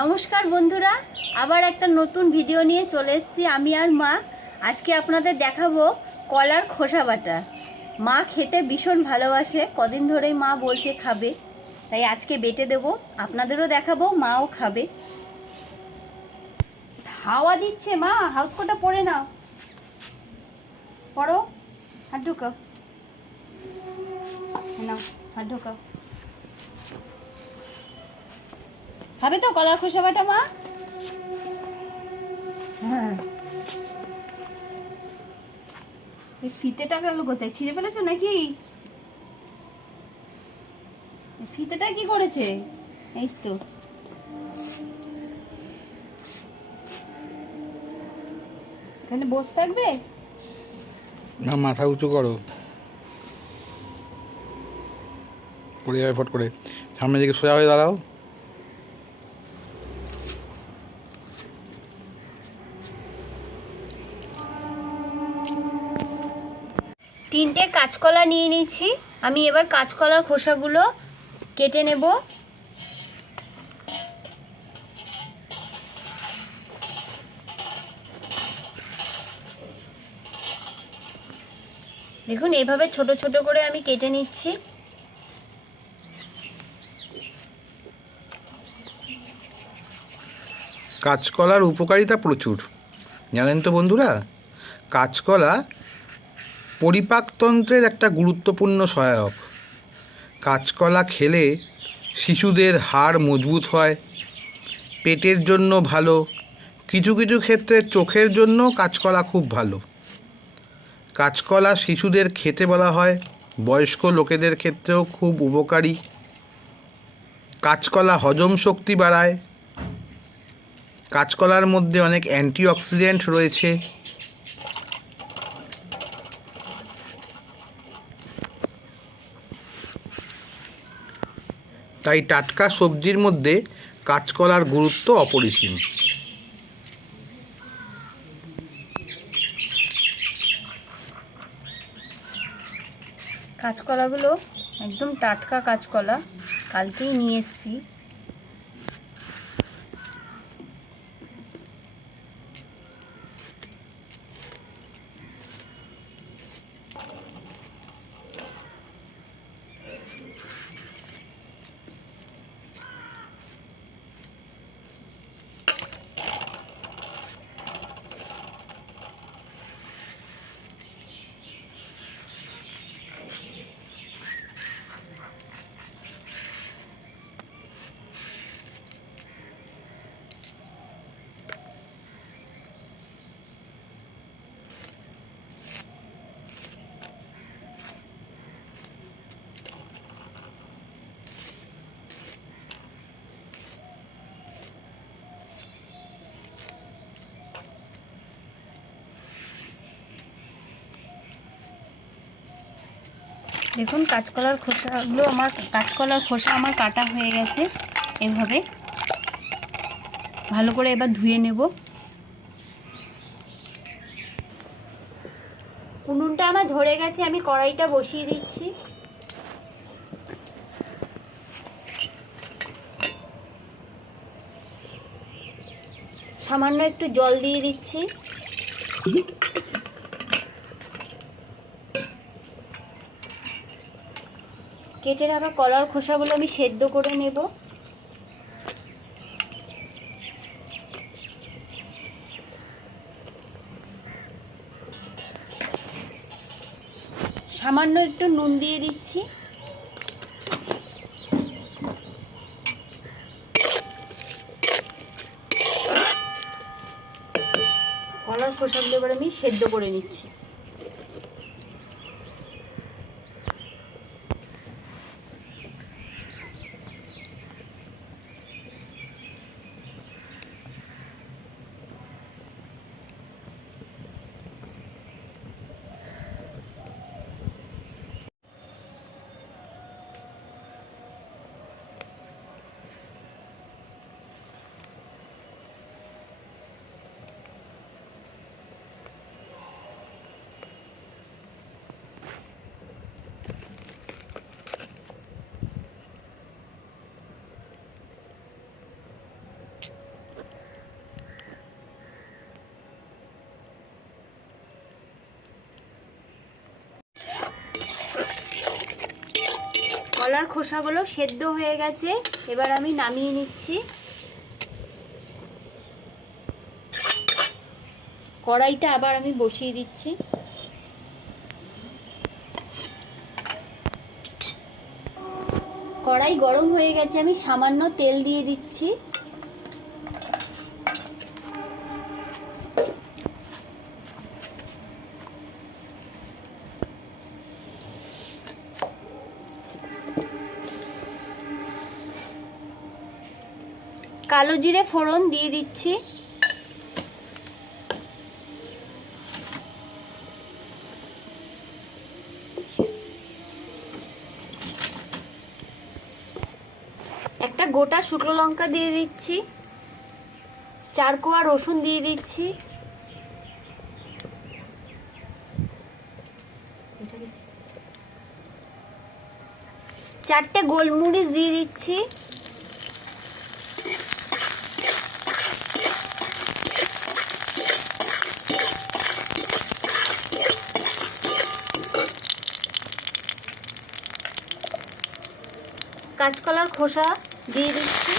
নমস্কার বন্ধুরা, আবার একটা নতুন ভিডিও নিয়ে চলে এসেছি আমি আর মা। আজকে আপনাদের দেখাবো কলার খোসা বাটা। মা খেতে ভীষণ ভালোবাসে, কদিন ধরেই মা বলছে খাবে। তাই আজকে বেটে দেবো, আপনাদেরও দেখাবো, মাও খাবে। হাওয়া দিচ্ছে মা হাউস কোটা পরে নাও। পড়ো হাত ঢুকাও। নাও ঢুকাও। খাবে তো কলার খোসা বাটা মা। হ্যাঁ। এই ফিতেটা গেল কোথায়? ছিঁড়ে ফেলেছো নাকি? ফিতেটা কি করেছে? এই তো। এখানে বসে থাকবে? না, মাথা উঁচু করো। পড়ে যাবে ফট করে। সামনে দিকে সোজা হয়ে দাঁড়াও। কাঁচকলা নিয়ে নিচ্ছি আমি এবার কাঁচকলার খোসাগুলো কেটে নেব। দেখুন এইভাবে ছোট ছোট করে আমি কেটে নিচ্ছি। কাঁচকলার উপকারিতা প্রচুর। জানেন তো বন্ধুরা, কাঁচকলা পরিপাকতন্ত্রের একটা গুরুত্বপূর্ণ সহায়ক। কাঁচকলা খেলে শিশুদের হাড় মজবুত হয়, পেটের জন্য ভালো, কিছু কিছু ক্ষেত্রে চোখের জন্য কাঁচকলা খুব ভালো। কাঁচকলা শিশুদের খেতে বলা হয়, বয়স্ক লোকেদের ক্ষেত্রেও খুব উপকারী। কাঁচকলা হজম শক্তি বাড়ায়। কাঁচকলার মধ্যে অনেক অ্যান্টিঅক্সিডেন্ট রয়েছে। তাই টাটকা সবজির মধ্যে কাঁচকলার গুরুত্ব অপরিসীম। কাঁচকলাগুলো একদম টাটকা কাঁচকলা কালকেই নিয়ে এসেছি। দেখুন, কাঁচকলার খোসাগুলো আমার, কাঁচকলার খোসা আমার কাটা হয়ে গেছে এভাবে। ভালো করে এবার ধুয়ে নেব। উনুনটা আমার ধরে গেছে, আমি কড়াইটা বসিয়ে দিচ্ছি। সামান্য একটু জল দিয়ে দিচ্ছি। কেটে রাখা কলার খোসাগুলো আমি সেদ্ধ করে নেব। সামান্য একটু নুন দিয়ে দিচ্ছি। কলার খোসাগুলো এবার আমি সেদ্ধ করে নিচ্ছি। কলার খোসাগুলো সেদ্ধ হয়ে গেছে। এবার আমি নামিয়ে নিচ্ছি। কড়াইটা আবার আমি বসিয়ে দিচ্ছি। কড়াই গরম হয়ে গেছে, আমি সামান্য তেল দিয়ে দিচ্ছি। কালো জিরে ফোড়ন দিয়ে দিচ্ছি। একটা গোটা শুকনো লঙ্কা দিয়ে দিচ্ছি। চার কোয়া রসুন দিয়ে দিচ্ছি। চারটে গোলমরিচ দিয়ে দিচ্ছি। কাঁচকলার খোসা দিয়ে দিচ্ছি।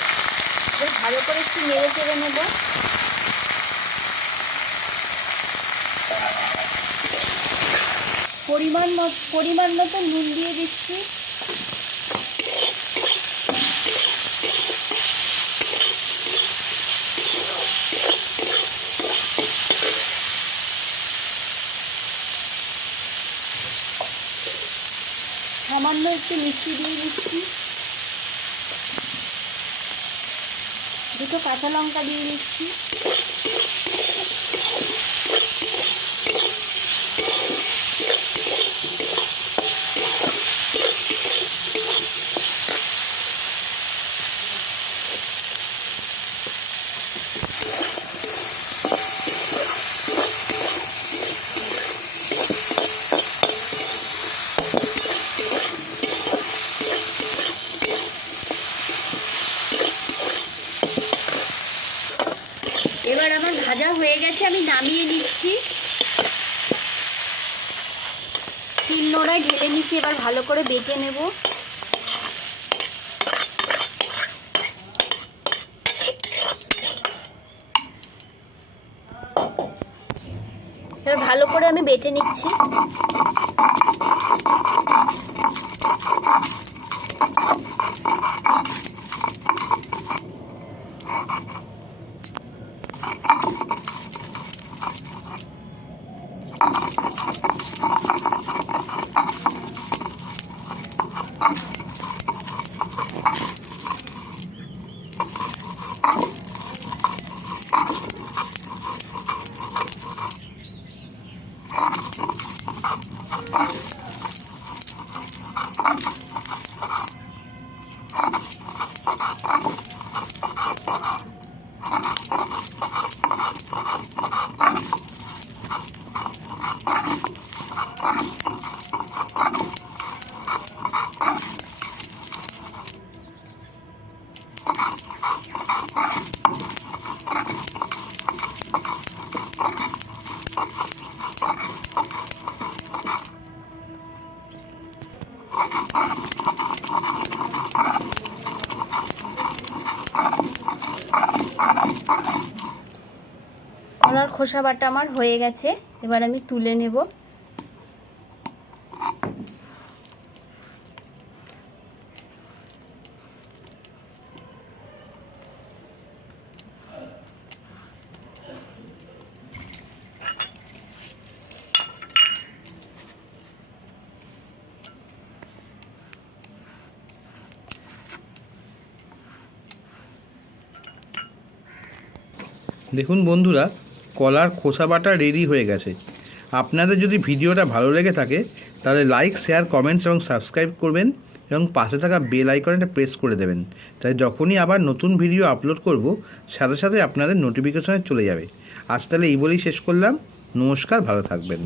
ভালো করে একটু নেড়ে চেড়ে নেব। পরিমাণ পরিমাণ মতো নুন দিয়ে দিচ্ছি। সামান্য একটু মিষ্টি দিয়ে দিচ্ছি। দুটো কাঁচা লঙ্কা দিয়ে দিচ্ছি এবার আমার ভাজা হয়ে গেছে আমি নামিয়ে নিচ্ছি। তিল নোড়ায় ঢেলে নিচ্ছি, এবার ভালো করে বেটে নেব। এবার ভালো করে আমি বেটে নিচ্ছি কলার খোসা বাটা আমার হয়ে গেছে। এবার আমি তুলে নেব। দেখুন বন্ধুরা কলার খোসা বাটা রেডি হয়ে গেছে। আপনাদের যদি ভিডিওটা ভালো লেগে থাকে, তাহলে লাইক শেয়ার কমেন্টস এবং সাবস্ক্রাইব করবেন এবং পাশে থাকা বেল আইকনটা প্রেস করে দেবেন। তাই যখনই আবার নতুন ভিডিও আপলোড করব, সাথে সাথে আপনাদের নোটিফিকেশনে চলে যাবে। আজ তাহলে এই বলেই শেষ করলাম। নমস্কার, ভালো থাকবেন।